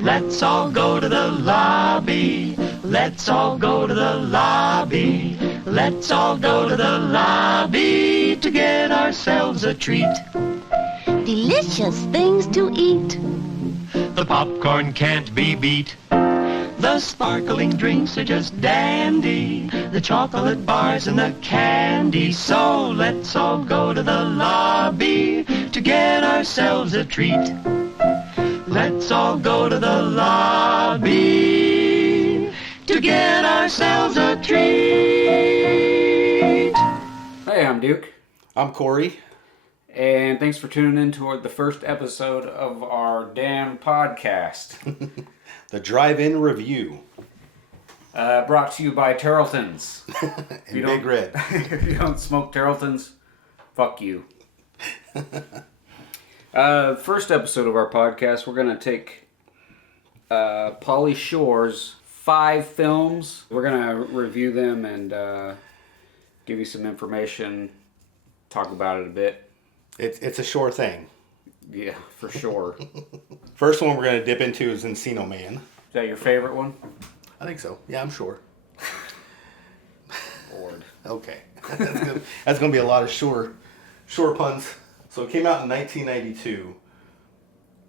Let's all go to the lobby. Let's all go to the lobby. Let's all go to the lobby to get ourselves a treat. Delicious things to eat. The popcorn can't be beat. The sparkling drinks are just dandy. The chocolate bars and the candy. So let's all go to the lobby to get ourselves a treat. Let's all go to the lobby to get ourselves a treat. Hey, I'm Duke. I'm Corey. And thanks for tuning in to the first episode of our damn podcast. The Drive-In Review. Brought to you by Tarleton's. In Big Red. If you don't smoke Tarleton's, fuck you. First episode of our podcast, we're going to take Pauly Shore's 5 films. We're going to review them and give you some information, talk about it a bit. It's a sure thing. Yeah, for sure. First one we're going to dip into is Encino Man. Is that your favorite one? I think so. Yeah, I'm sure. Bored. Okay. That's going to be a lot of sure puns. So it came out in 1992.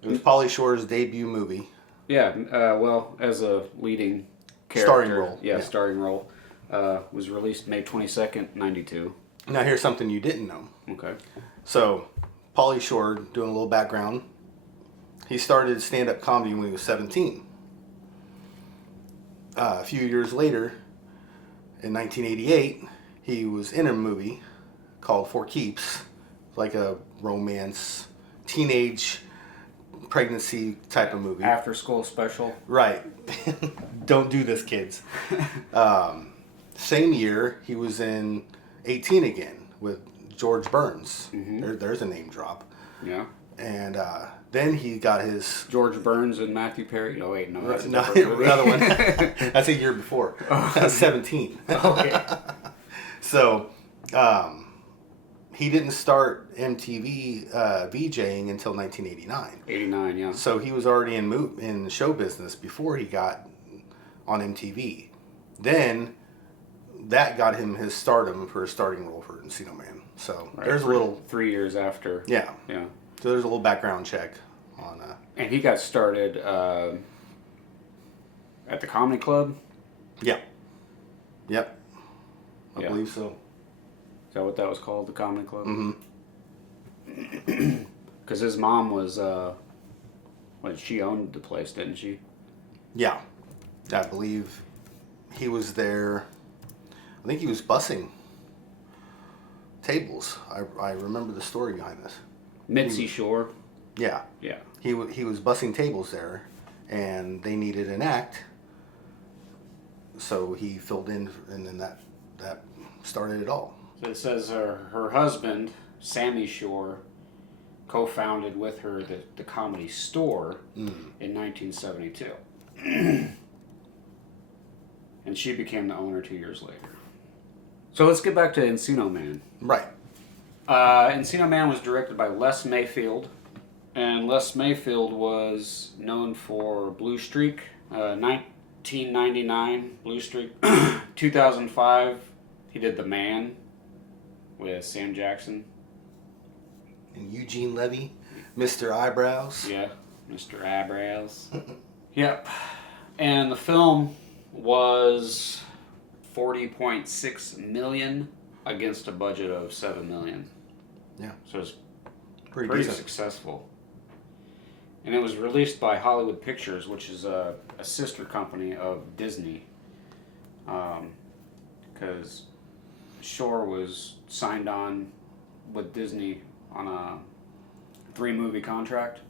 It was Pauly Shore's debut movie. Yeah, well, as a leading character. Starring role. Yeah, starring role. Was released May 22nd, 92. Now here's something you didn't know. Okay. So, Pauly Shore, doing a little background, he started stand-up comedy when he was 17. A few years later, in 1988, he was in a movie called For Keeps, like a romance, teenage pregnancy type of movie. After school special. Right. Don't do this, kids. Same year, he was in 18 Again with George Burns. Mm-hmm. There's a name drop. Yeah. And then he got his... George Burns and Matthew Perry. Oh, wait, no, that's a No, different movie. another one. That's a year before. That's 17. Okay. So, he didn't start MTV VJing until 1989. 89, yeah. So he was already in show business before he got on MTV. Then that got him his stardom for a starting role for Encino Man. So Right. there's a little... 3 years after. Yeah. Yeah. So there's a little background check on... And he got started at the Comedy Club. Yeah. Yep. I Yeah. believe so. Is that what that was called, the Comedy Club? Mm-hmm. Because his mom was, she owned the place, didn't she? Yeah. I believe he was there... I think he was bussing tables. I remember the story behind this. Mitzi Shore. Yeah. Yeah. He was bussing tables there, and they needed an act, so he filled in, and then that started it all. So it says her husband, Sammy Shore, co-founded with her the Comedy Store in 1972. And she became the owner 2 years later. So let's get back to Encino Man. Right. Encino Man was directed by Les Mayfield. And Les Mayfield was known for Blue Streak, 1999 Blue Streak. 2005, he did The Man with Sam Jackson. And Eugene Levy, Mr. Eyebrows. Yeah, Mr. Eyebrows. Yep. And the film was $40.6 million against a budget of $7 million. Yeah. So it's Pretty pretty decent. successful. And it was released by Hollywood Pictures, which is a sister company of Disney. Because Shore was signed on with Disney on a 3-movie contract,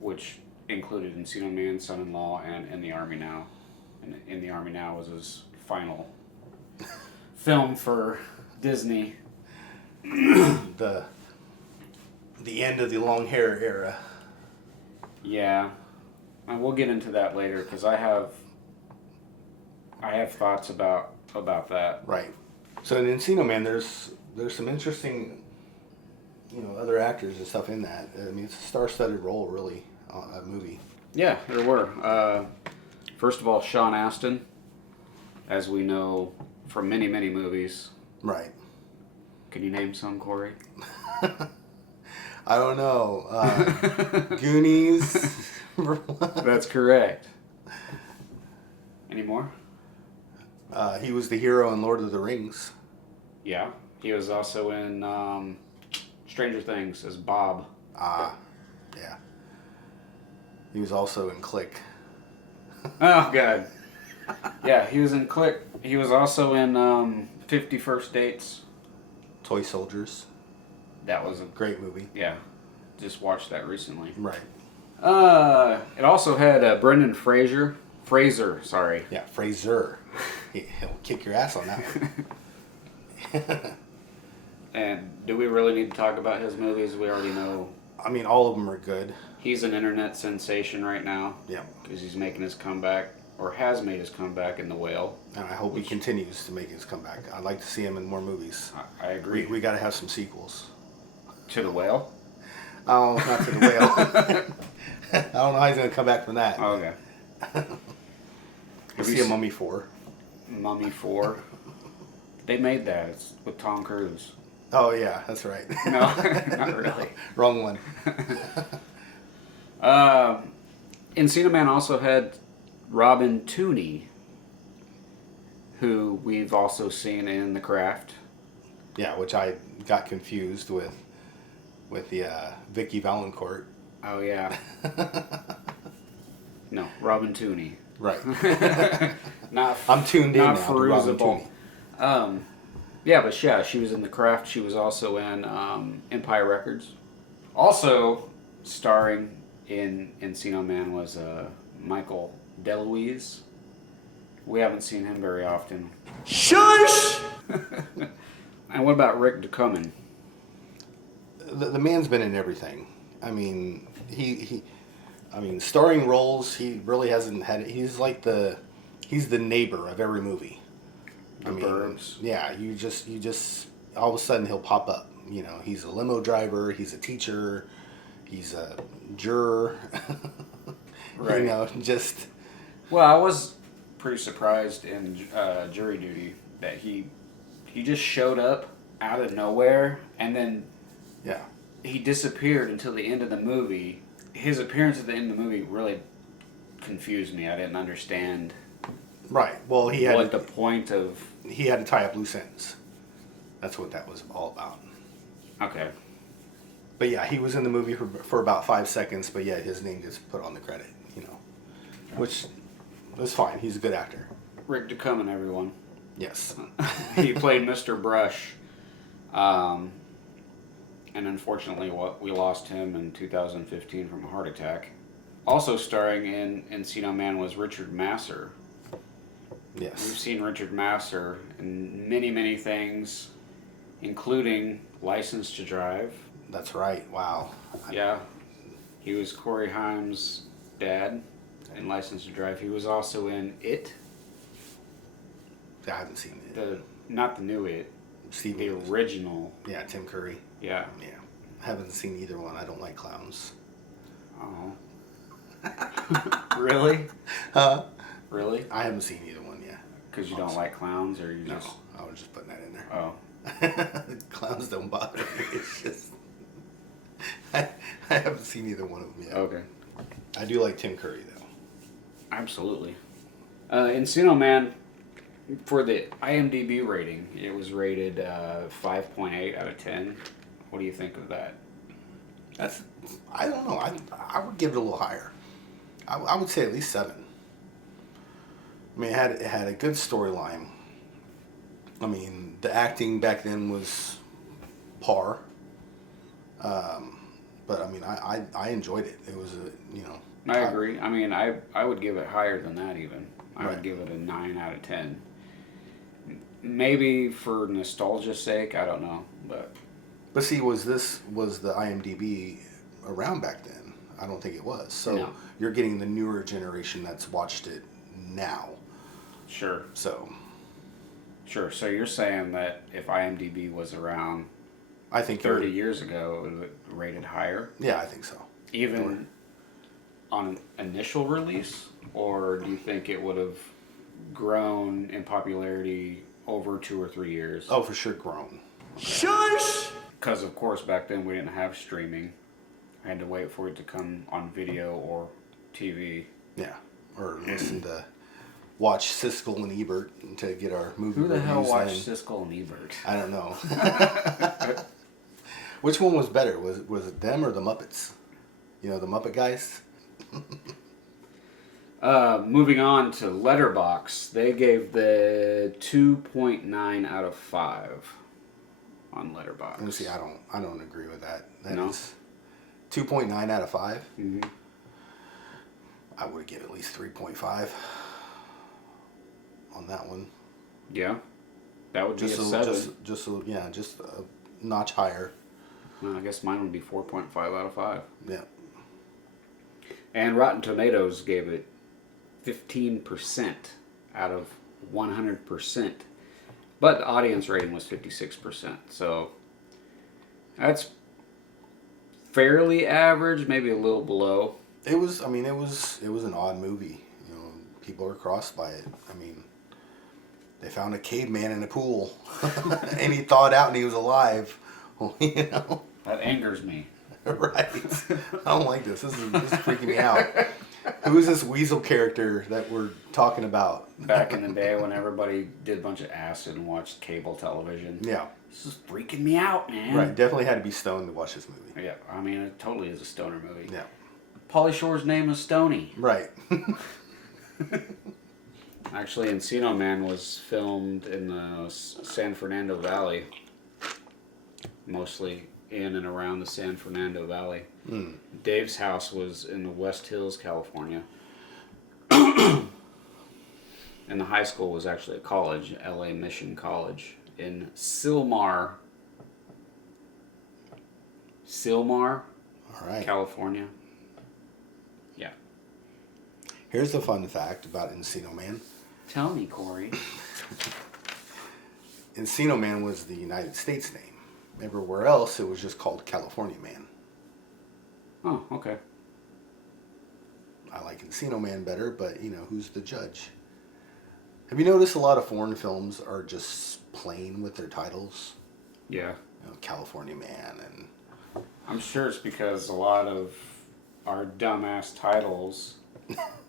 which included Encino Man, Son-in-Law, and In the Army Now. And In the Army Now was his final film for Disney. The end of the long hair era. Yeah, and we'll get into that later because I have thoughts about that. Right. So in Encino Man, there's some interesting other actors and stuff in that. I mean, it's a star-studded role, really, a movie. Yeah, there were. First of all, Sean Astin, as we know from many, many movies. Right. Can you name some, Corey? I don't know. Goonies. That's correct. Any more? He was the hero in Lord of the Rings. Yeah. He was also in Stranger Things as Bob. Yeah. He was also in Click. Oh, God. Yeah, he was in Click. He was also in 50 First Dates. Toy Soldiers. That was a Great movie. Yeah. Just watched that recently. Right. It also had Brendan Fraser. Sorry. Yeah, Fraser. He'll kick your ass on that one. And do we really need to talk about his movies? We already know. I mean, all of them are good. He's an internet sensation right now. Yeah. Because he's making his comeback, or has made his comeback in The Whale. And I hope he continues to make his comeback. I'd like to see him in more movies. I agree. We got to have some sequels. To The Whale? Oh, not to The Whale. I don't know how he's going to come back from that. Oh, okay. You see a Mummy 4. Mummy 4? They made that. It's with Tom Cruise. Oh, yeah, that's right. No, not really. Wrong one. Encino Man also had Robin Tooney, who we've also seen in The Craft. Yeah, which I got confused with the Vicky Valancourt. Oh, yeah. No, Robin Tooney. Right. I'm tuned in not now to Robin Perusable. Yeah, but yeah, she was in The Craft. She was also in Empire Records. Also starring in Encino Man was Michael DeLuise. We haven't seen him very often. Shush! And what about Rick Ducommun? The man's been in everything. I mean, starring roles, he really hasn't had. He's the neighbor of every movie. The Burbs. Yeah, you just all of a sudden he'll pop up. He's a limo driver. He's a teacher. He's a juror. Right. Well, I was pretty surprised in Jury Duty that he just showed up out of nowhere and then yeah, he disappeared until the end of the movie. His appearance at the end of the movie really confused me. I didn't understand. Right. Well, he had to tie up loose ends. That's what that was all about. Okay. But yeah, he was in the movie for about 5 seconds. But yeah, his name gets put on the credit. Which was fine. He's a good actor. Rick Ducommun, everyone. Yes. He played Mr. Brush. And unfortunately, we lost him in 2015 from a heart attack. Also starring in Encino Man was Richard Masur. Yes. We've seen Richard Masur in many, many things, including License to Drive. That's right. Wow. Yeah. He was Corey Haim's dad in License to Drive. He was also in It. I haven't seen it. Not the new It. The original. Yeah, Tim Curry. Yeah. Yeah. I haven't seen either one. I don't like clowns. Oh. Really? Huh? Really? I haven't seen either one yet. Because you don't like clowns, or you No, just... I was just putting that in there. Oh. Clowns don't bother me. It's just... I haven't seen either one of them yet. Okay. I do like Tim Curry, though. Absolutely. Encino Man, for the IMDb rating, it was rated 5.8 out of 10. What do you think of that? I don't know. I would give it a little higher. I would say at least 7. I mean, it had a good storyline. I mean, the acting back then was par. But I mean, I enjoyed it. It was I agree. I mean, I would give it higher than that even. I Right. would give it a 9 out of 10. Maybe for nostalgia's sake, I don't know, but see, was the IMDb around back then? I don't think it was. So No. You're getting the newer generation that's watched it now. sure. So So you're saying that if IMDb was around I think 30 years ago, it was rated higher? Yeah, I think so. Even on initial release? Or do you think it would have grown in popularity over 2 or 3 years? Oh, for sure grown. Shush! Because, of course, back then we didn't have streaming. I had to wait for it to come on video or TV. Yeah, or watch Siskel and Ebert to get our movie Who the hell reviews watched in. Siskel and Ebert? I don't know. Which one was better? Was it them or the Muppets? You know, the Muppet guys? Moving on to Letterboxd, they gave the 2.9 out of 5 on Letterboxd. Let me see. I don't agree with that. That No? is 2.9 out of 5. Mm-hmm. I would give at least 3.5 on that one. Yeah, that would be a 7. Just a notch higher. Well, I guess mine would be 4.5 out of 5. Yeah. And Rotten Tomatoes gave it 15% out of 100%. But the audience rating was 56%. So that's fairly average, maybe a little below. It was an odd movie. You know, people are crossed by it. I mean, they found a caveman in a pool, and he thawed out and he was alive. You know, That angers me. right? I don't like this. This is freaking me out. Who is this weasel character that we're talking about? Back in the day when everybody did a bunch of acid and watched cable television. Yeah. This is freaking me out, man. Right. Definitely had to be stoned to watch this movie. Yeah, I mean, it totally is a stoner movie. Yeah. Pauly Shore's name is Stony. Right. Actually, Encino Man was filmed in the San Fernando Valley. Mostly in and around the San Fernando Valley. Mm. Dave's house was in the West Hills, California. And the high school was actually a college, LA Mission College, in Sylmar, All right. California. Yeah. Here's the fun fact about Encino Man. Tell me, Corey. Encino Man was the United States name. Everywhere else, it was just called California Man. Oh, okay. I like Encino Man better, but, you know, who's the judge? Have you noticed a lot of foreign films are just plain with their titles? Yeah. You know, California Man and... I'm sure it's because a lot of our dumbass titles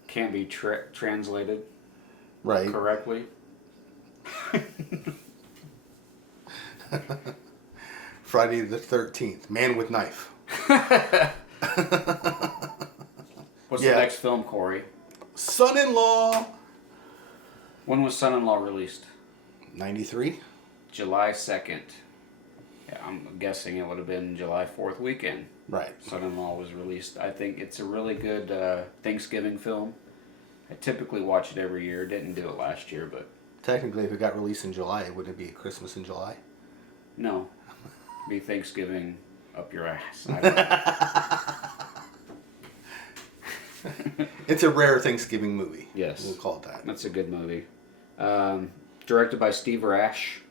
can't be translated Right. correctly. Friday the 13th, Man with Knife. What's Yeah. the next film, Corey? Son-in-Law. When was Son-in-Law released? 93? July 2nd. Yeah, I'm guessing it would have been July 4th weekend. Right. Son-in-Law was released. I think it's a really good Thanksgiving film. I typically watch it every year. Didn't do it last year, but Technically, if it got released in July, wouldn't it be Christmas in July? no. Be Thanksgiving up your ass. I don't know. It's a rare Thanksgiving movie. Yes. We'll call it that. That's a good movie. Directed by Steve Rash.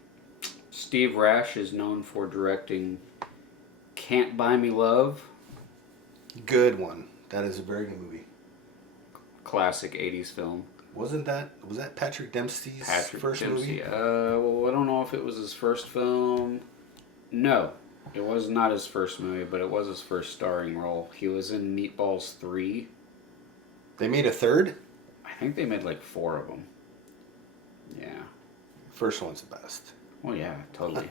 Steve Rash is known for directing Can't Buy Me Love. Good one. That is a very good movie. Classic 80s film. Was that Patrick Dempsey's first Dempsey. movie? Well, I don't know if it was his first film. No, it was not his first movie, but it was his first starring role. He was in Meatballs 3. They made a third? I think they made like 4 of them. Yeah. First one's the best. Well, yeah, totally.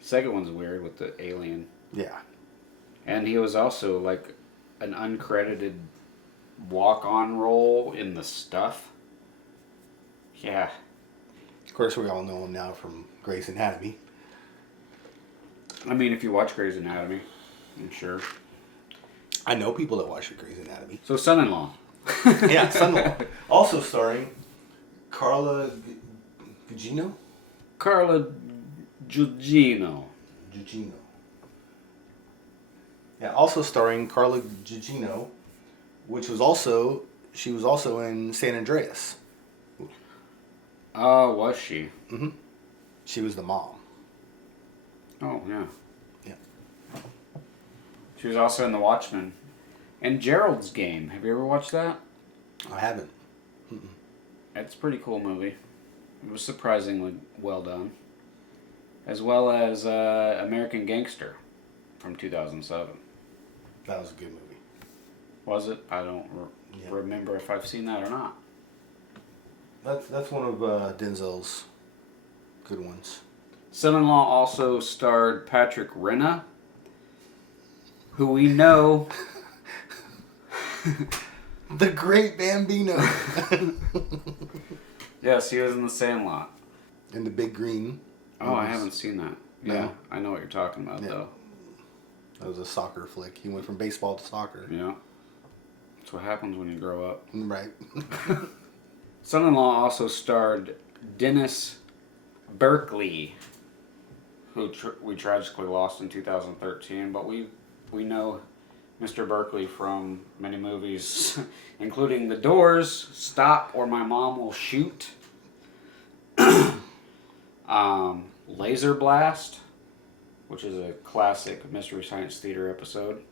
Second one's weird with the alien. Yeah. And he was also like an uncredited walk-on role in The Stuff. Yeah. Of course, we all know him now from Grey's Anatomy. I mean, if you watch Grey's Anatomy, I'm sure. I know people that watch Grey's Anatomy. So, Son-in-Law. Yeah, Son-in-Law. Also starring Carla Gugino? Carla Gugino. Gugino. Yeah, also starring Carla Gugino, she was also in San Andreas. Oh, was she? Mm-hmm. She was the mom. Oh, yeah. She was also in The Watchmen. And Gerald's Game. Have you ever watched that? I haven't. It's a pretty cool movie. It was surprisingly well done. As well as American Gangster from 2007. That was a good movie. Was it? I don't remember if I've seen that or not. That's one of Denzel's good ones. Son-in-Law also starred Patrick Renna, who we know... The Great Bambino. Yes, he was in The Sandlot. And The Big Green. Oh, I haven't seen that. No. Yeah, I know what you're talking about, though. That was a soccer flick. He went from baseball to soccer. Yeah. That's what happens when you grow up. Right. Son-in-Law also starred Dennis Berkley, who we tragically lost in 2013, but we know Mr. Berkley from many movies, including The Doors, Stop or My Mom Will Shoot, Laser Blast, which is a classic Mystery Science Theater episode,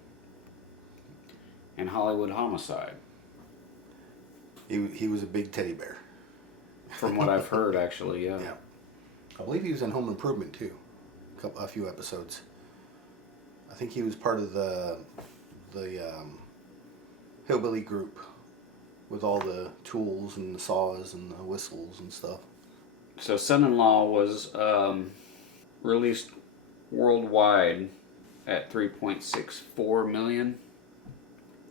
and Hollywood Homicide. He was a big teddy bear. From what I've heard, actually, yeah. Yeah. I believe he was in Home Improvement, too. A few episodes. I think he was part of the hillbilly group with all the tools and the saws and the whistles and stuff. So Son-in-Law was released worldwide at $3.64 million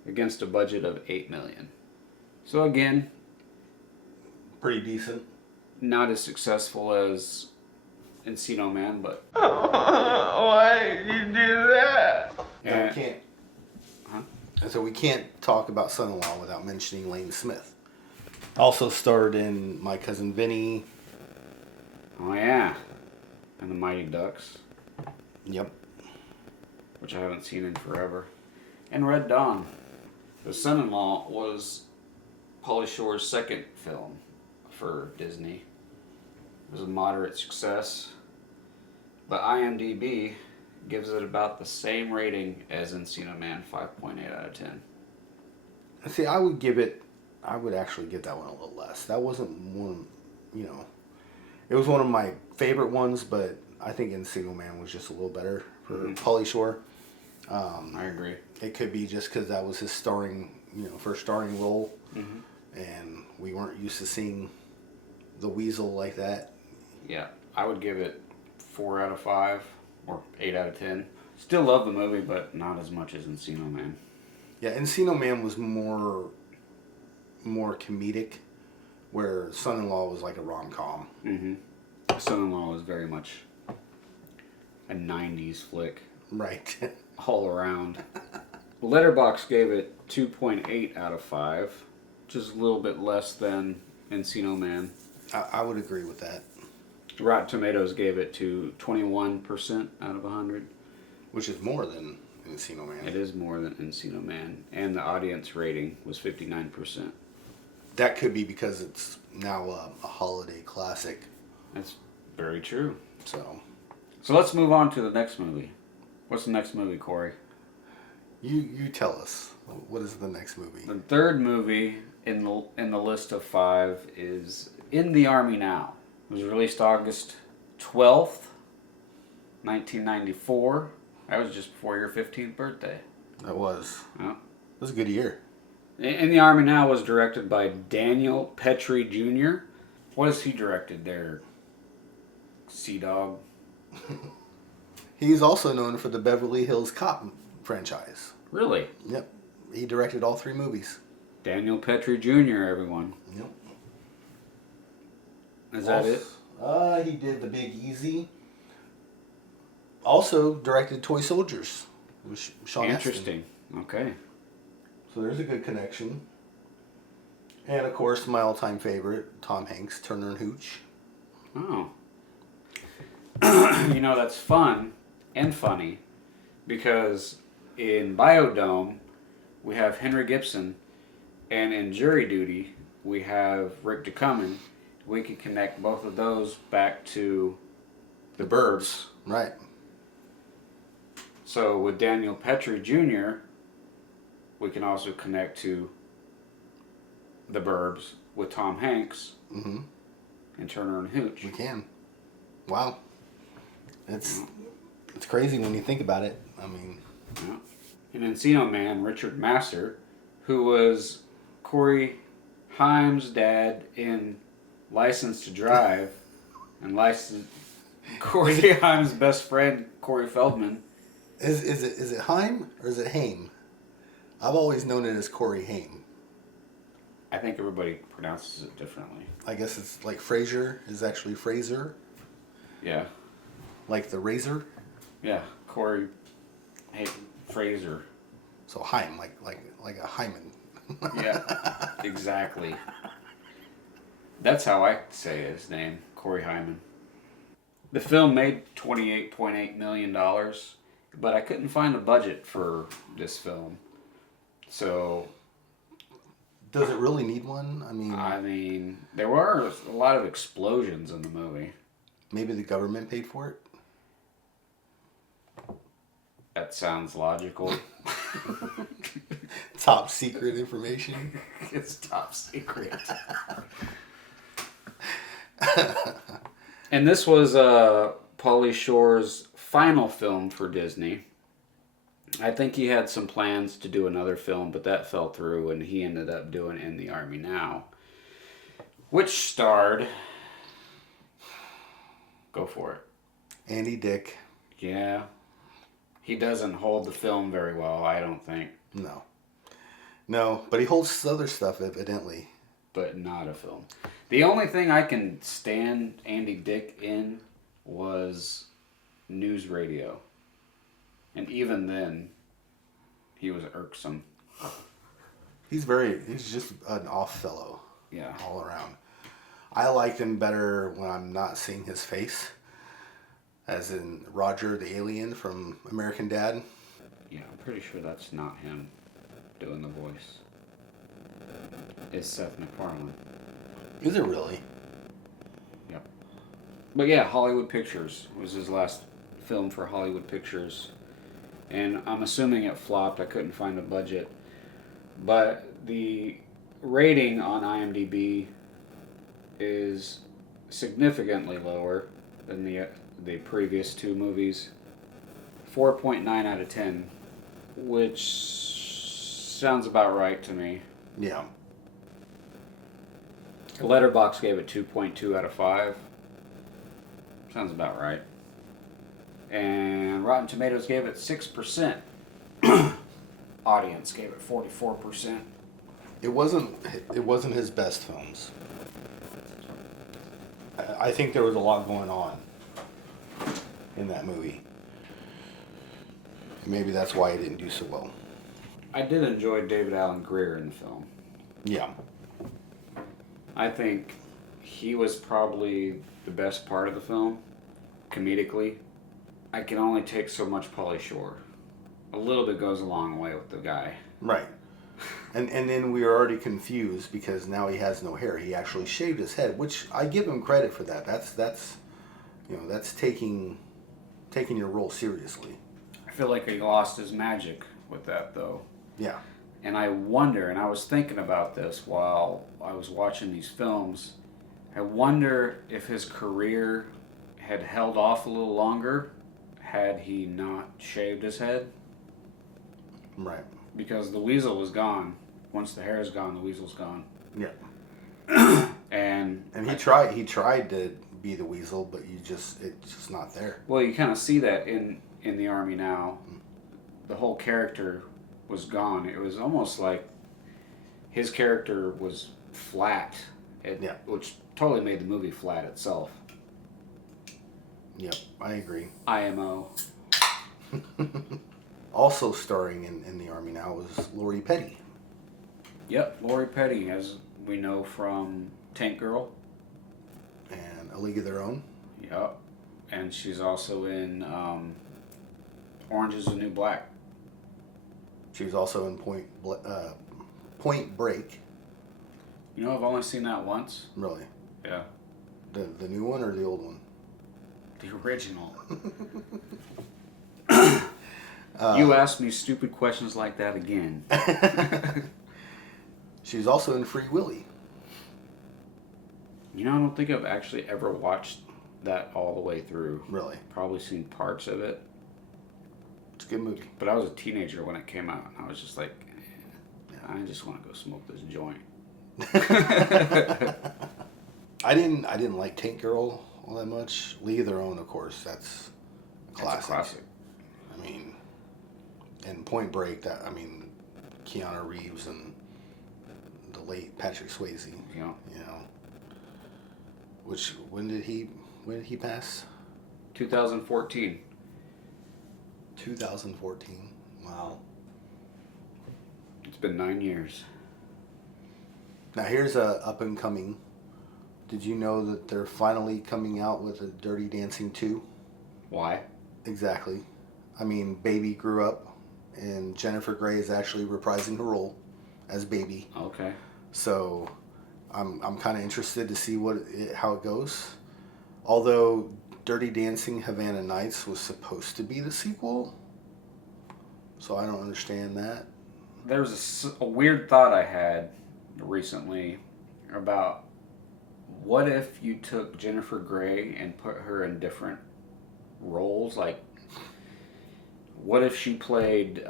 against a budget of $8 million. So again, Pretty decent. not as successful as Encino Man, but Why did you do that? And we can't. Huh? And so we can't talk about Son-in-Law without mentioning Lane Smith. Also starred in My Cousin Vinny. oh yeah, and The Mighty Ducks, Yep. which I haven't seen in forever, and Red Dawn. The Son-in-Law was Pauly Shore's second film for Disney. It was a moderate success, but IMDb gives it about the same rating as Encino Man, 5.8 out of 10. See, I would actually give that one a little less. That wasn't one, it was one of my favorite ones, but I think Encino Man was just a little better for Pauly Shore. I agree. It could be just because that was his first starring role, and we weren't used to seeing the weasel like that. Yeah, I would give it 4 out of 5 or 8 out of 10. Still love the movie, but not as much as Encino Man. Yeah, Encino Man was more comedic, where Son-in-Law was like a rom-com. Son-in-Law was very much a 90s flick Right. all around. Letterboxd gave it 2.8 out of 5, which is a little bit less than Encino Man. I would agree with that. Rotten Tomatoes gave it to 21% out of 100. Which is more than Encino Man. It is more than Encino Man. And the audience rating was 59%. That could be because it's now a holiday classic. That's very true. So let's move on to the next movie. What's the next movie, Corey? you tell us. What is the next movie? The third movie in the list of 5 is In the Army Now. It was released August 12th, 1994. That was just before your 15th birthday. That was. Yeah. It was a good year. In the Army Now was directed by Daniel Petrie Jr. What has he directed there, Sea-Dog? He's also known for the Beverly Hills Cop franchise. Really? Yep. He directed all 3 movies. Daniel Petrie Jr., everyone. Yep. Is that it? He did The Big Easy. Also directed Toy Soldiers with Sean Interesting. Okay. So there's a good connection. And of course, my all-time favorite, Tom Hanks, Turner and Hooch. Oh. That's fun and funny because in Biodome, we have Henry Gibson, and in Jury Duty, we have Rick Ducommun. We can connect both of those back to the Burbs. Right. So with Daniel Petrie Jr., we can also connect to The Burbs with Tom Hanks and Turner and Hooch. We can. Wow. It's crazy when you think about it. I mean... Yeah. And Encino Man, Richard Masur, who was Corey Haim's dad in License to Drive, and Corey Haim's best friend, Corey Feldman. Is it Haim or is it Haim? I've always known it as Corey Haim. I think everybody pronounces it differently. I guess it's like Fraser is actually Fraser. Yeah. Like the razor. Yeah, Corey Fraser. So Haim, like a hymen. Yeah, exactly. That's how I say his name, Corey Hyman. The film made $28.8 million, but I couldn't find a budget for this film. So... Does it really need one? I mean, there were a lot of explosions in the movie. Maybe the government paid for it? That sounds logical. Top secret information. It's top secret. And this was Pauly Shore's final film for Disney. I think he had some plans to do another film, but that fell through, and he ended up doing In the Army Now, which starred... Go for it. Andy Dick. Yeah. He doesn't hold the film very well, I don't think. No, but he holds other stuff, evidently. But not a film. The only thing I can stand Andy Dick in was news radio. And even then, he was irksome. He's just an off fellow. Yeah. All around. I liked him better when I'm not seeing his face. As in Roger the Alien from American Dad. Yeah, I'm pretty sure that's not him doing the voice. It's Seth MacFarlane. Is it really? Yep. But yeah, Hollywood Pictures was his last film for Hollywood Pictures. And I'm assuming it flopped. I couldn't find a budget. But the rating on IMDb is significantly lower than the previous two movies. 4.9 out of 10, which sounds about right to me. Yeah. Letterboxd gave it 2.2 out of 5. Sounds about right. And Rotten Tomatoes gave it 6%. Audience gave it 44%. It wasn't his best films. I think there was a lot going on in that movie. Maybe that's why it didn't do so well. I did enjoy David Alan Grier in the film. Yeah. I think he was probably the best part of the film, comedically. I can only take so much Pauly Shore. A little bit goes a long way with the guy. Right. And then we are already confused because now he has no hair. He actually shaved his head, which I give him credit for that. That's taking your role seriously. I feel like he lost his magic with that, though. Yeah. And I wonder, and I was thinking about this while I was watching these films, I wonder if his career had held off a little longer had he not shaved his head. Right. Because the weasel was gone. Once the hair is gone, the weasel's gone. Yeah. and he tried to be the weasel, but it's just not there. Well, you kind of see that in the Army Now. The whole character was gone. It was almost like his character was flat, which totally made the movie flat itself. Yep, I agree. IMO. Also starring in the Army Now was Lori Petty. Yep, Lori Petty, as we know from Tank Girl. And A League of Their Own. Yep. And she's also in Orange is the New Black. She was also in Point Break. You know, I've only seen that once. Really? Yeah. The new one or the old one? The original. You asked me stupid questions like that again. She was also in Free Willy. You know, I don't think I've actually ever watched that all the way through. Really? Probably seen parts of it. It's a good movie. But I was a teenager when it came out. And I was just like, I just want to go smoke this joint. I didn't like Tank Girl all that much. League of Their Own, of course, that's a classic. That's a classic. I mean, and Point Break, Keanu Reeves and the late Patrick Swayze. Yeah. You know. When did he pass? 2014. 2014. Wow. It's been 9 years. Now here's a up and coming. Did you know that they're finally coming out with a Dirty Dancing 2? Why? Exactly. I mean, Baby grew up, and Jennifer Grey is actually reprising her role as Baby. Okay. So, I'm kind of interested to see how it goes. Although Dirty Dancing Havana Nights was supposed to be the sequel, so I don't understand that. There was a weird thought I had recently about what if you took Jennifer Grey and put her in different roles? Like, what if she played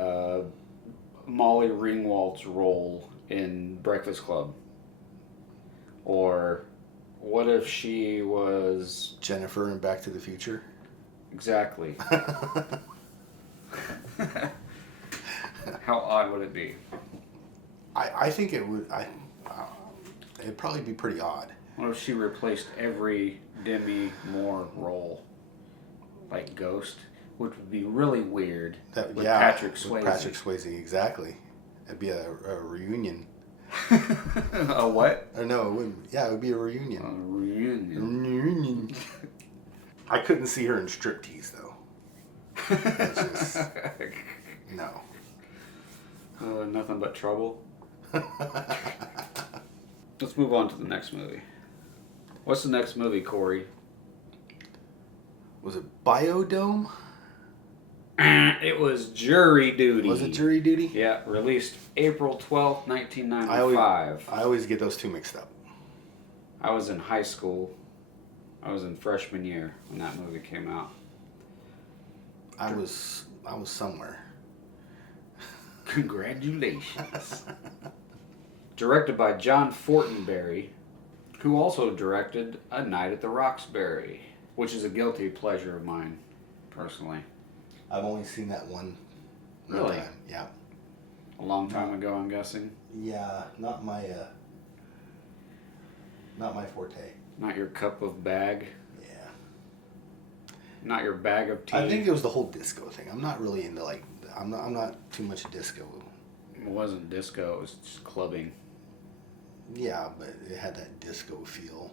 Molly Ringwald's role in Breakfast Club? Or what if she was... Jennifer in Back to the Future? Exactly. How odd would it be? I think it would... it'd probably be pretty odd. What if she replaced every Demi Moore role? Like Ghost? Which would be really weird with Patrick Swayze. With Patrick Swayze, exactly. It'd be a reunion. A what? No, it wouldn't. Yeah, it would be a reunion. A reunion. Reunion. I couldn't see her in striptease, though. It's just... No. Nothing but trouble. Let's move on to the next movie. What's the next movie, Corey? Was it Biodome? It was Jury Duty. Was it Jury Duty? Yeah, released April 12th, 1995. I always get those two mixed up. I was in high school. I was in freshman year when that movie came out. I was somewhere. Congratulations. Directed by John Fortenberry, who also directed A Night at the Roxbury, which is a guilty pleasure of mine, personally. I've only seen that one Really? time. Yeah. A long time ago, I'm guessing. Yeah, not my forte. Not your cup of bag. Yeah. Not your bag of tea. I think it was the whole disco thing. I'm not really into I'm not too much disco. It wasn't disco. It was just clubbing. Yeah, but it had that disco feel.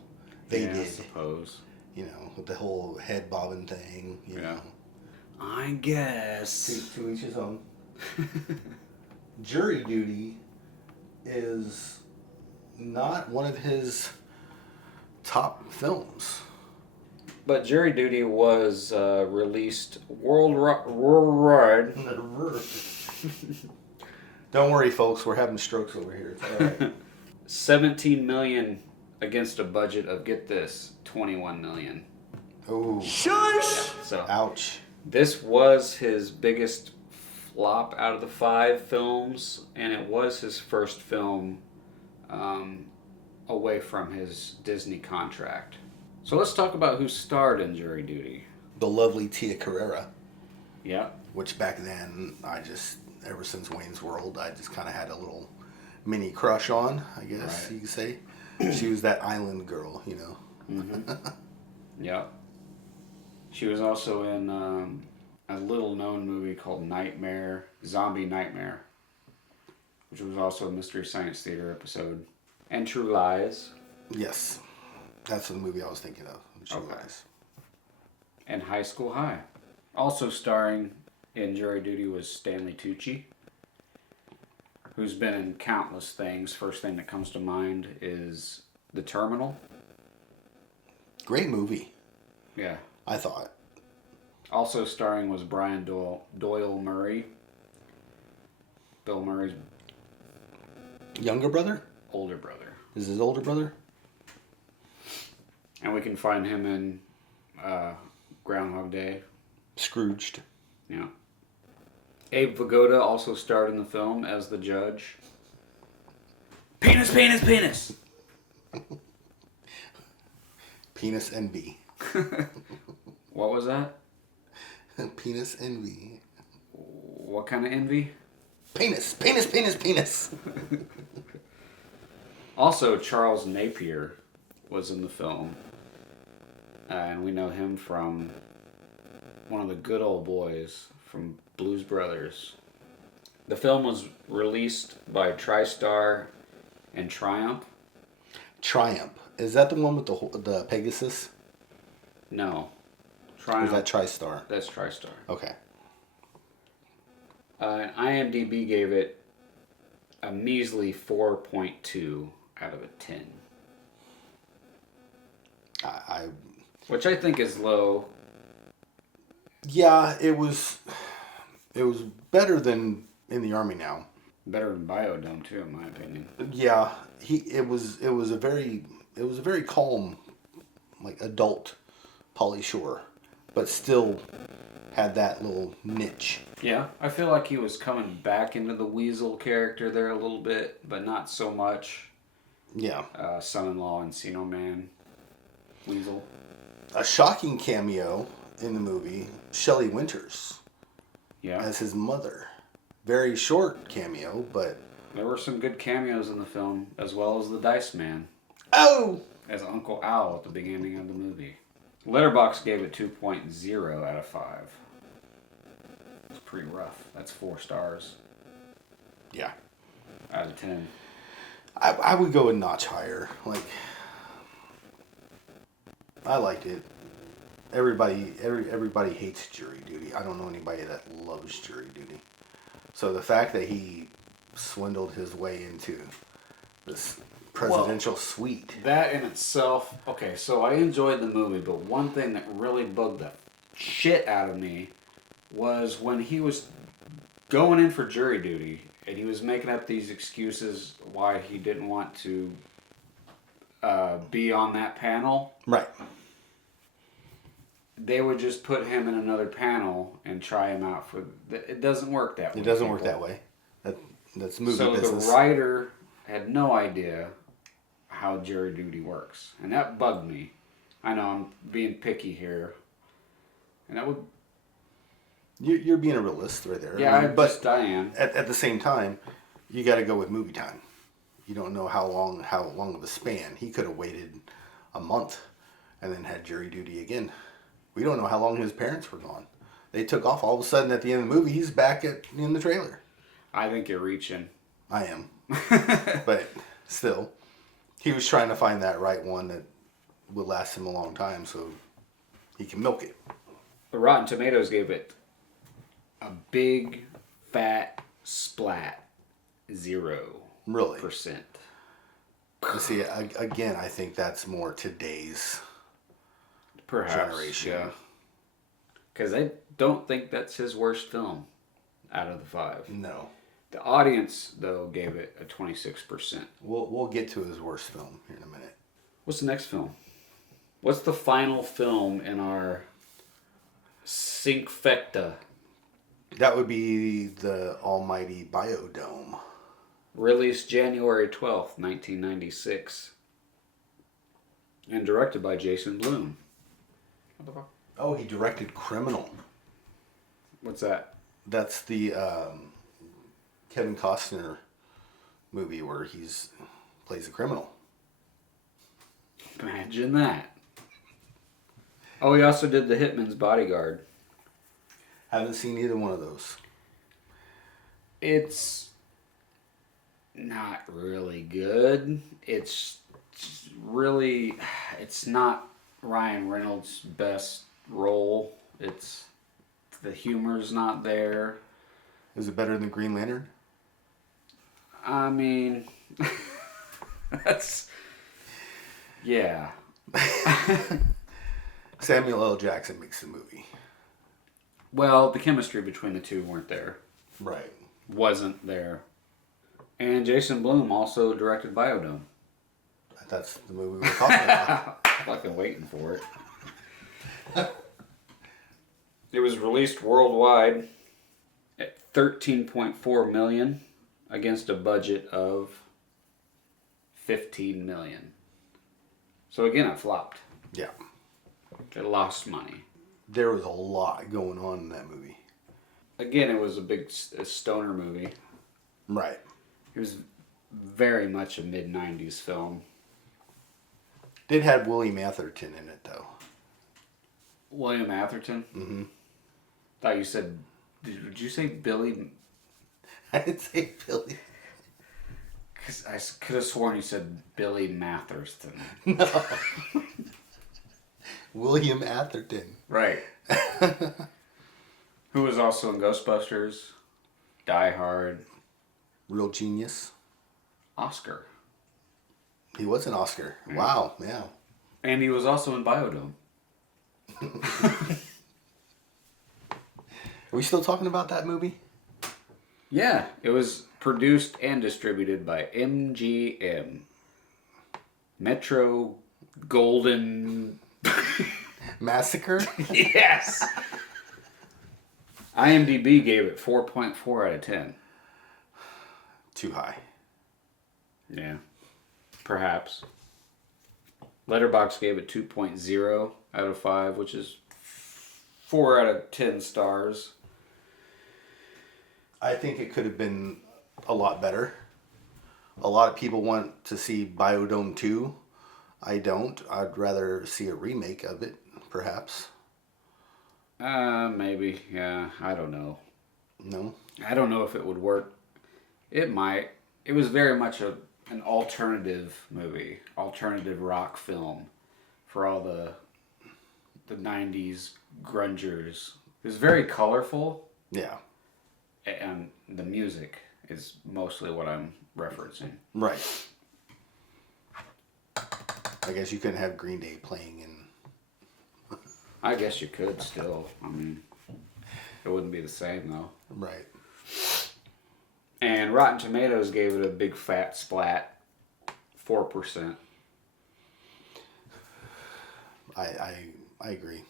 They I did. suppose. You know, with the whole head bobbing thing. You know. I guess. To each his own. Jury Duty is not one of his top films. But Jury Duty was released worldwide. Don't worry, folks. We're having strokes over here. It's all right. 17 million against a budget of, get this, 21 million. Oh. Shush! So Ouch. this was his biggest flop out of the 5 films, and it was his first film away from his Disney contract. So let's talk about who starred in Jury Duty. The lovely Tia Carrere. Yeah. Which back then, ever since Wayne's World, I just kind of had a little mini crush on, I guess you could say. She was that island girl, you know. Mm-hmm. Yeah. She was also in a little-known movie called Zombie Nightmare, which was also a Mystery Science Theater episode. And True Lies. Yes. That's the movie I was thinking of. True Lies. And High School High. Also starring in Jury Duty was Stanley Tucci, who's been in countless things. First thing that comes to mind is The Terminal. Great movie. Yeah. I thought. Also starring was Brian Doyle Murray. Bill Murray's Younger brother? older brother. Is his older brother? And we can find him in Groundhog Day. Scrooged. Yeah. Abe Vigoda also starred in the film as the judge. Penis, penis, penis! Penis envy. What was that? Penis envy. What kind of envy? Penis, penis, penis, penis. Also, Charles Napier was in the film. And we know him from one of the good old boys from Blues Brothers. The film was released by TriStar and Triumph. Triumph. Is that the one with the Pegasus? No. Or Triumph. is that TriStar? That's TriStar. Okay. IMDb gave it a measly 4.2 out of a 10. Which I think is low. Yeah, it was better than In the Army Now. Better than Biodome too, in my opinion. Yeah, it was a very calm, like adult Pauly Shore, but still had that little niche. Yeah, I feel like he was coming back into the Weasel character there a little bit, but not so much. Yeah. Son-in-law Encino Man. Weasel. A shocking cameo in the movie, Shelley Winters Yeah. as his mother. Very short cameo, but... There were some good cameos in the film, as well as the Dice Man. Oh! As Uncle Al at the beginning of the movie. Letterboxd gave it 2.0 out of 5. It's pretty rough. That's 4 stars Yeah. out of 10. I would go a notch higher. Like, I liked it. Everybody hates jury duty. I don't know anybody that loves jury duty. So the fact that he swindled his way into this presidential suite. That in itself, okay, so I enjoyed the movie, but one thing that really bugged the shit out of me was when he was going in for jury duty and he was making up these excuses why he didn't want to be on that panel. Right. They would just put him in another panel and try him out for. It doesn't work that way. It doesn't work that way. That's movie business. So the writer had no idea how jury duty works, and that bugged me. I know I'm being picky here, and that would. You're being a realist right there. Yeah, I am. At the same time, you got to go with movie time. You don't know how long of a span. He could have waited a month and then had jury duty again. We don't know how long his parents were gone. They took off. All of a sudden, at the end of the movie, he's back in the trailer. I think you're reaching. I am. But still, he was trying to find that right one that would last him a long time so he can milk it. The Rotten Tomatoes gave it a big, fat splat 0%. Really? See, again, I think that's more today's generation. Yeah. Because I don't think that's his worst film out of the 5. No. The audience, though, gave it a 26%. We'll get to his worst film here in a minute. What's the next film? What's the final film in our Syncfecta? That would be the almighty Biodome. Released January 12th, 1996. And directed by Jason Blum. What the fuck? Oh, he directed Criminal. What's that? That's the Kevin Costner movie where plays a criminal. Imagine that. Oh, he also did The Hitman's Bodyguard. Haven't seen either one of those. It's not really good. It's not Ryan Reynolds' best role. The humor's not there. Is it better than Green Lantern? I mean, yeah. Samuel L. Jackson makes the movie. Well, the chemistry between the two Right. wasn't there. And Jason Blum also directed Biodome. That's the movie we were talking about. Fucking waiting for it. It was released worldwide at $13.4 million against a budget of $15 million. So again, it flopped. Yeah. It lost money. There was a lot going on in that movie. Again, it was a stoner movie. Right. It was very much a mid-90s film. Did have William Atherton in it, though. William Atherton? Mm-hmm. Thought you said... Did you say Billy? I didn't say Billy. Because I could have sworn you said Billy Matherston. No. William Atherton. Right. Who was also in Ghostbusters, Die Hard. Real genius. Oscar. He was an Oscar. Yeah. Wow, yeah. And he was also in Biodome. Are we still talking about that movie? Yeah, it was produced and distributed by MGM. Metro Golden... Massacre? Yes! IMDb gave it 4.4 out of 10. Too high. Yeah. Perhaps. Letterboxd gave it 2.0 out of 5, which is 4 out of 10 stars. I think it could have been a lot better. A lot of people want to see Biodome 2. I don't. I'd rather see a remake of it, perhaps. Maybe. Yeah, I don't know. No? I don't know if it would work. It might. It was very much an alternative movie, alternative rock film for all the 90s grungers. It was very colorful. Yeah. And the music is mostly what I'm referencing. Right. I guess you couldn't have Green Day playing in... I guess you could still. I mean, it wouldn't be the same though. Right. And Rotten Tomatoes gave it a big fat splat, 4%. I agree.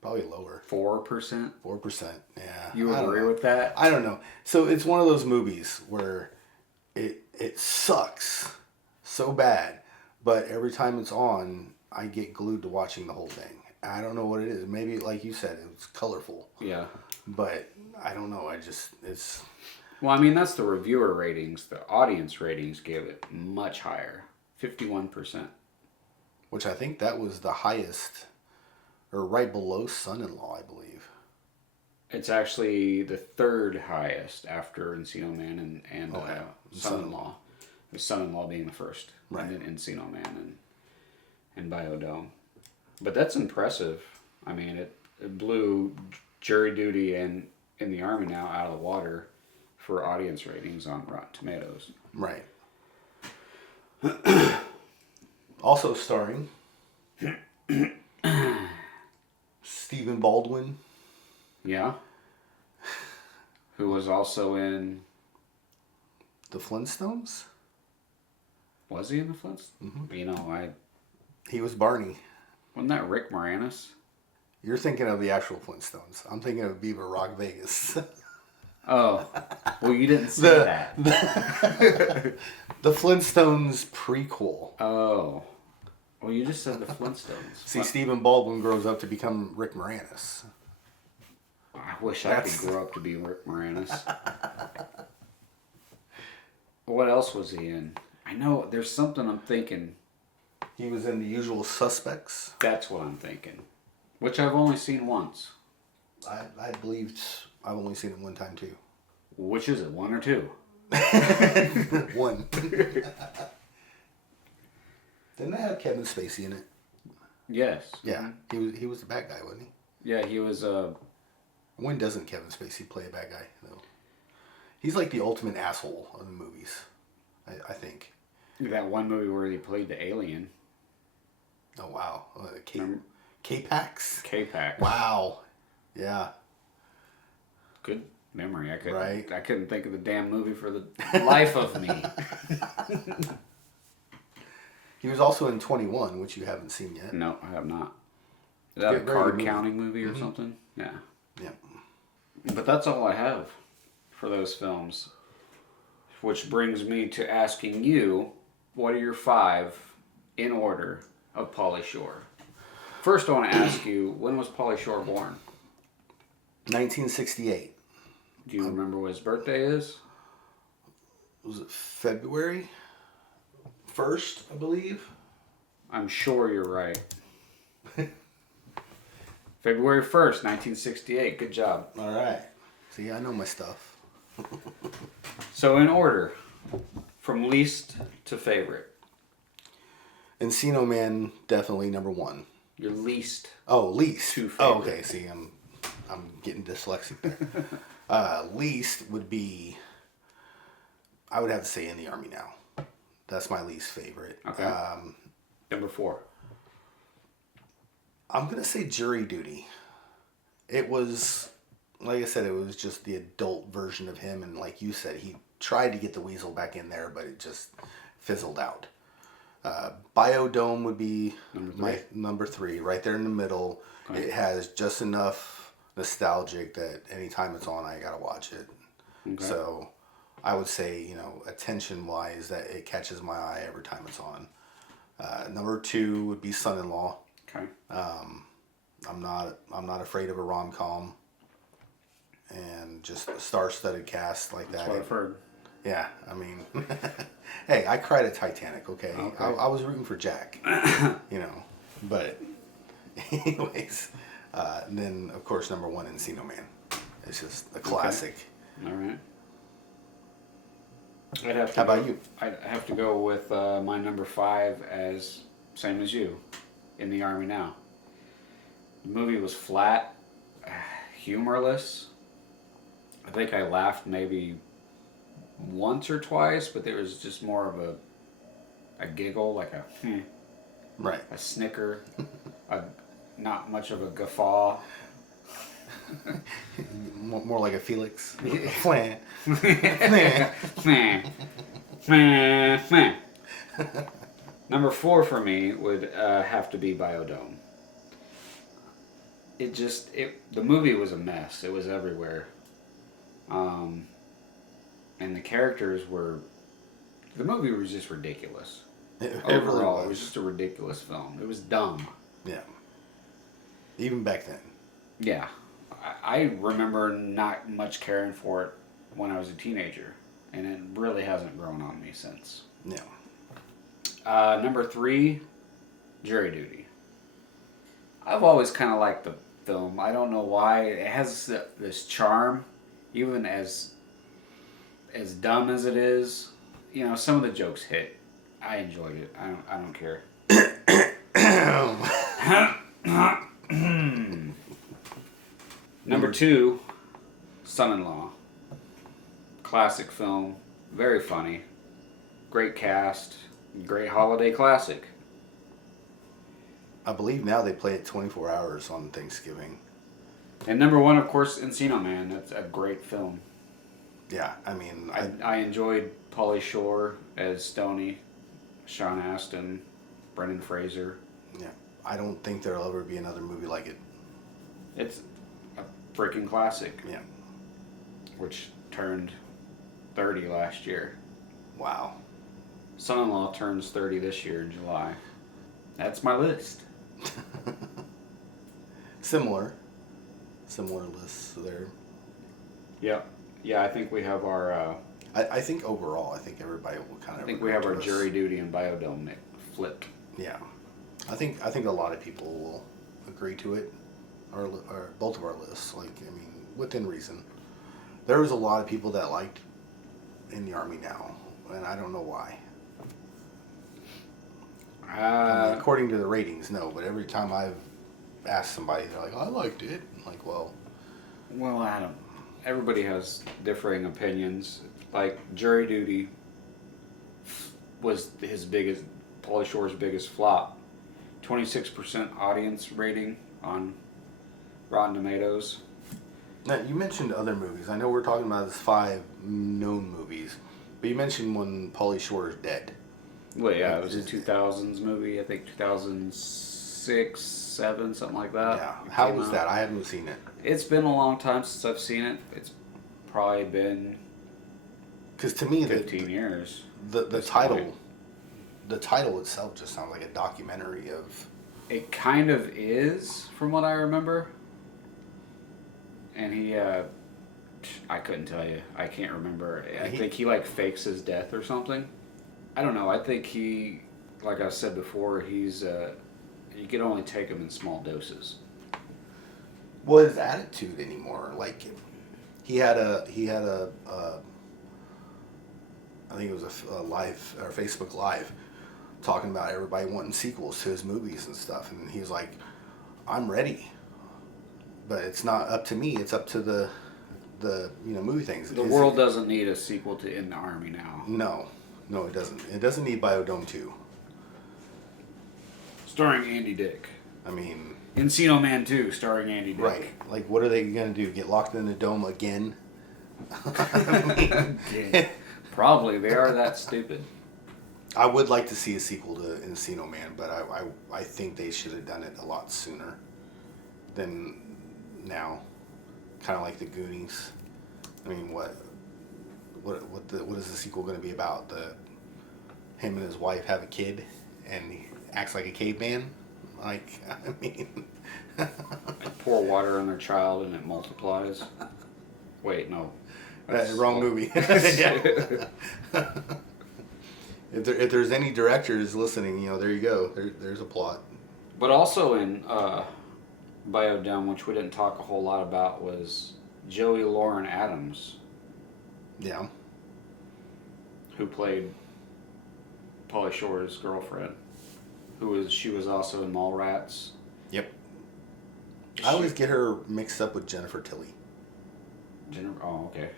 Probably lower. 4%? 4%. Yeah. You I don't agree know. with that? I don't know. So it's one of those movies where it sucks so bad, but every time it's on, I get glued to watching the whole thing. I don't know what it is. Maybe, like you said, it's colorful. Yeah. But I don't know. It's... Well, I mean, that's the reviewer ratings. The audience ratings gave it much higher, 51%. Which I think that was the highest, or right below Son-in-Law, I believe. It's actually the third highest after Encino Man and Okay. Son-in-Law. With Son-in-Law being the first. Right. And then Encino Man and Biodome. But that's impressive. I mean, it blew Jury Duty and In the Army Now out of the water for audience ratings on Rotten Tomatoes. Right. Also starring Stephen Baldwin. Yeah. Who was also in... The Flintstones? Was he in the Flintstones? Mm-hmm. You know, He was Barney. wasn't that Rick Moranis? You're thinking of the actual Flintstones. I'm thinking of Beaver Rock Vegas. Oh, well, you didn't say that. The Flintstones prequel. Oh. Well, you just said the Flintstones. See, Stephen Baldwin grows up to become Rick Moranis. I wish I could grow up to be Rick Moranis. What else was he in? I know, there's something I'm thinking. He was in The Usual Suspects. That's what I'm thinking. Which I've only seen once. I believe I've only seen it one time too. Which is it, 1 or 2? One. Didn't that have Kevin Spacey in it? Yes. Yeah, he was the bad guy, wasn't he? Yeah, he was, When doesn't Kevin Spacey play a bad guy, though? He's like the ultimate asshole of the movies, I think. that one movie where he played the alien. Oh, wow. K-Pax? K-Pax. Wow. Yeah. Good memory. Right. I couldn't think of the damn movie for the life of me. He was also in 21, which you haven't seen yet. No, I have not. Is that a Very card good counting movie or something? Yeah. Yeah. But that's all I have for those films. Which brings me to asking you, what are your 5 in order of Pauly Shore? First, I want to ask you, when was Pauly Shore born? 1968. Do you remember what his birthday is? Was it February 1st, I believe? I'm sure you're right. February 1st, 1968. Good job. All right. See, I know my stuff. So in order, from least to favorite. Encino Man, definitely number 1. Your least. Oh, least. Two Oh, favorite. okay. See, I'm getting dyslexic there. Least would be, I would have to say In the Army Now. That's my least favorite. Okay. Number 4. I'm going to say Jury Duty. It was, like I said, it was just the adult version of him. And like you said, he tried to get the weasel back in there, but it just fizzled out. Biodome would be my number 3, right there in the middle. Okay. It has just enough nostalgic that anytime it's on, I got to watch it. Okay. So I would say, attention-wise, that it catches my eye every time it's on. Number 2 would be Son-in-Law. Okay. I'm not afraid of a rom-com, and just a star-studded cast like that. That's what I've heard. Yeah, I mean, hey, I cried at Titanic. Okay, I was rooting for Jack, But, anyways, and then of course number 1, Encino Man. It's just a classic. Okay. All right. How about you? I'd have to go with my number 5 as same as you, In the Army Now. The movie was flat, humorless. I think I laughed maybe once or twice, but there was just more of a giggle, like a right, a snicker, not much of a guffaw. more like a Felix. Number 4 for me would have to be Biodome. The movie was a mess. It was everywhere. And the characters the movie was just ridiculous. Overall, it was just a ridiculous film. It was dumb. Yeah. Even back then. Yeah. I remember not much caring for it when I was a teenager. And it really hasn't grown on me since. Yeah. Number 3, Jury Duty. I've always kind of liked the film. I don't know why. It has this charm, even as dumb as it is. Some of the jokes hit. I enjoyed it. I don't care. Number 2, Son-in-Law. Classic film. Very funny. Great cast. Great holiday classic. I believe now they play it 24 hours on Thanksgiving. And number 1, of course, Encino Man. That's a great film. Yeah, I mean... I enjoyed Pauly Shore as Stoney, Sean Astin, Brendan Fraser. Yeah, I don't think there'll ever be another movie like it. It's a freaking classic. Yeah. Which turned 30 last year. Wow. Son-in-Law turns 30 this year in July. That's my list. Similar lists there. Yep. Yeah, I think we have our... I think overall, everybody will kind of... I think we have our Jury Duty and Biodome flipped. Yeah. I think a lot of people will agree to it, or both of our lists, within reason. There was a lot of people that liked In the Army Now, and I don't know why. According to the ratings, no, but every time I've asked somebody, they're like, I liked it. I'm like, well, Adam, everybody has differing opinions. Like, Jury Duty was Pauly Shore's biggest flop. 26% audience rating on Rotten Tomatoes. Now, you mentioned other movies. I know we're talking about his 5 known movies, but you mentioned when Pauly Shore is dead. Well, yeah, it was a 2000s movie. I think 2006, 7, something like that. Yeah. How was that? I haven't seen it. It's been a long time since I've seen it. It's probably been because to me, 15 years. The title itself just sounds like a documentary of. It kind of is, from what I remember. And he, I couldn't tell you. I can't remember. I think he like fakes his death or something. I don't know. I think he, like I said before, he's you can only take him in small doses. Well, his attitude anymore, like he had a I think it was a live or Facebook Live talking about everybody wanting sequels to his movies and stuff, and he was like, "I'm ready, but it's not up to me. It's up to the movie things." The world doesn't need a sequel to In the Army now. No, it doesn't. It doesn't need Biodome 2. Starring Andy Dick. I mean, Encino Man 2, starring Andy Dick. right? Like, what are they gonna do? Get locked in the dome again? I mean, Probably. They are that stupid. I would like to see a sequel to Encino Man, but I think they should have done it a lot sooner than now. Kind of like the Goonies. I mean, what is the sequel going to be about? Him and his wife have a kid, and he acts like a caveman. Like, I mean, They pour water on their child and it multiplies. Wait, no. wrong movie. Yeah. If there's any directors listening, there you go. There's a plot. But also in Biodome, which we didn't talk a whole lot about, was Joey Lauren Adams. Yeah. Who played Pauly Shore's girlfriend. She was also in Mallrats. Yep. I always get her mixed up with Jennifer Tilly. Oh, okay.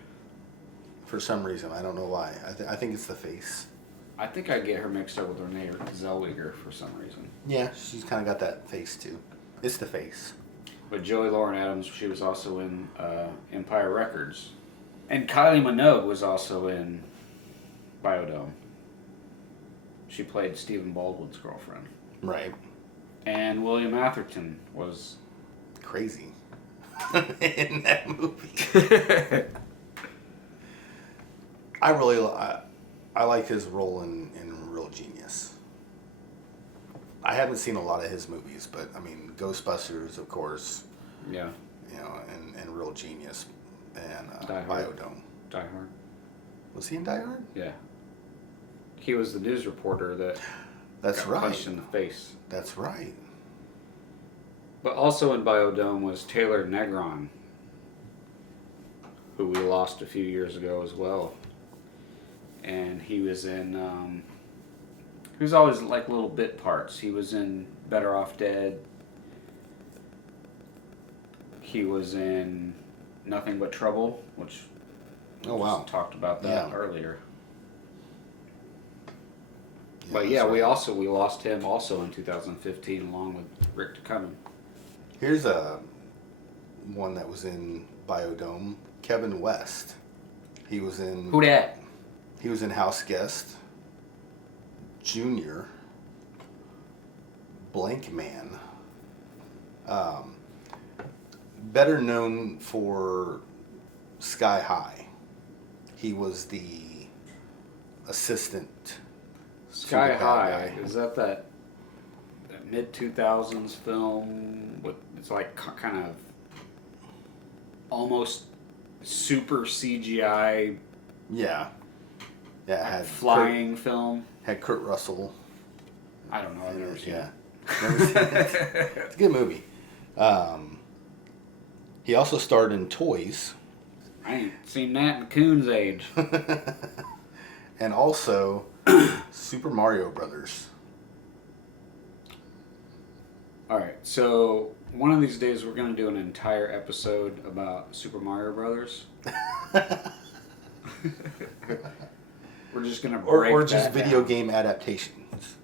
For some reason, I don't know why. I think it's the face. I think I get her mixed up with Renee Zellweger for some reason. Yeah, she's kind of got that face too. It's the face. But Joey Lauren Adams, she was also in Empire Records. And Kylie Minogue was also in Biodome. She played Stephen Baldwin's girlfriend. Right. And William Atherton was... crazy in that movie. I like his role in Real Genius. I haven't seen a lot of his movies, but I mean Ghostbusters, of course. Yeah. And Real Genius and Die Hard. Biodome. Die Hard. Was he in Die Hard? Yeah. He was the news reporter that That's got right. punched in the face. That's right. But also in Biodome was Taylor Negron, who we lost a few years ago as well. And he was in, he was always like little bit parts. He was in Better Off Dead. He was in Nothing But Trouble, which Oh wow. just talked about that Yeah. earlier. Yeah, But that's yeah, we right. lost him also in 2015 along with Rick DeCunning. Here's one that was in Biodome. Kevin West. He was in. Who dat? He was in House Guest. Junior. Blank Man. Better known for Sky High. He was the assistant. Sky to the bad High. guy. Is that mid 2000s film with it's like kind of almost super CGI Yeah. Yeah, it had flying film? Had Kurt Russell. I don't know. I've never seen Yeah. it. Never seen it. It's a good movie. He also starred in Toys. I ain't seen that in Coon's age. And also Super Mario Brothers. All right, so one of these days we're gonna do an entire episode about Super Mario Brothers. We're just gonna break Or just that video down. game adaptations.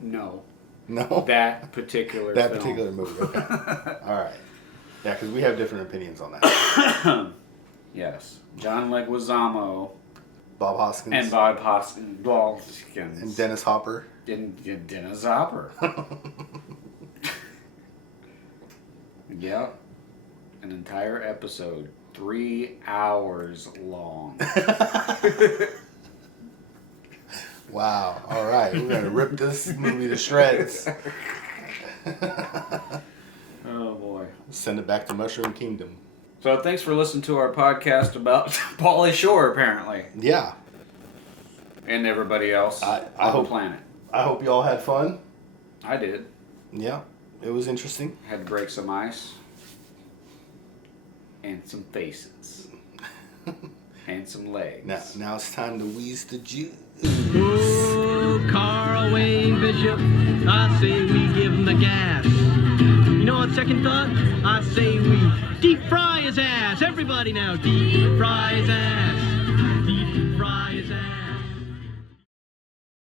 No, No? that particular That film. particular movie. Okay. All right. Yeah, because we have different opinions on that. Yes. John Leguizamo Bob Hoskins. and Bob Hoskins. And Dennis Hopper. Dennis Hopper. Yep. An entire episode. 3 hours long. Wow. All right. We're going to rip this movie to shreds. Oh, boy. Send it back to Mushroom Kingdom. So thanks for listening to our podcast about Pauly Shore, apparently. Yeah. And everybody else I on hope, the planet. I hope you all had fun. I did. Yeah. It was interesting. Had to break some ice. And some faces. And some legs. Now it's time to wheeze the juice. Oh, Carl Wayne Bishop, I say we give him the gas. You know, on second thought, I say we deep fry his ass. Everybody now, deep fry his ass. Deep fry his ass.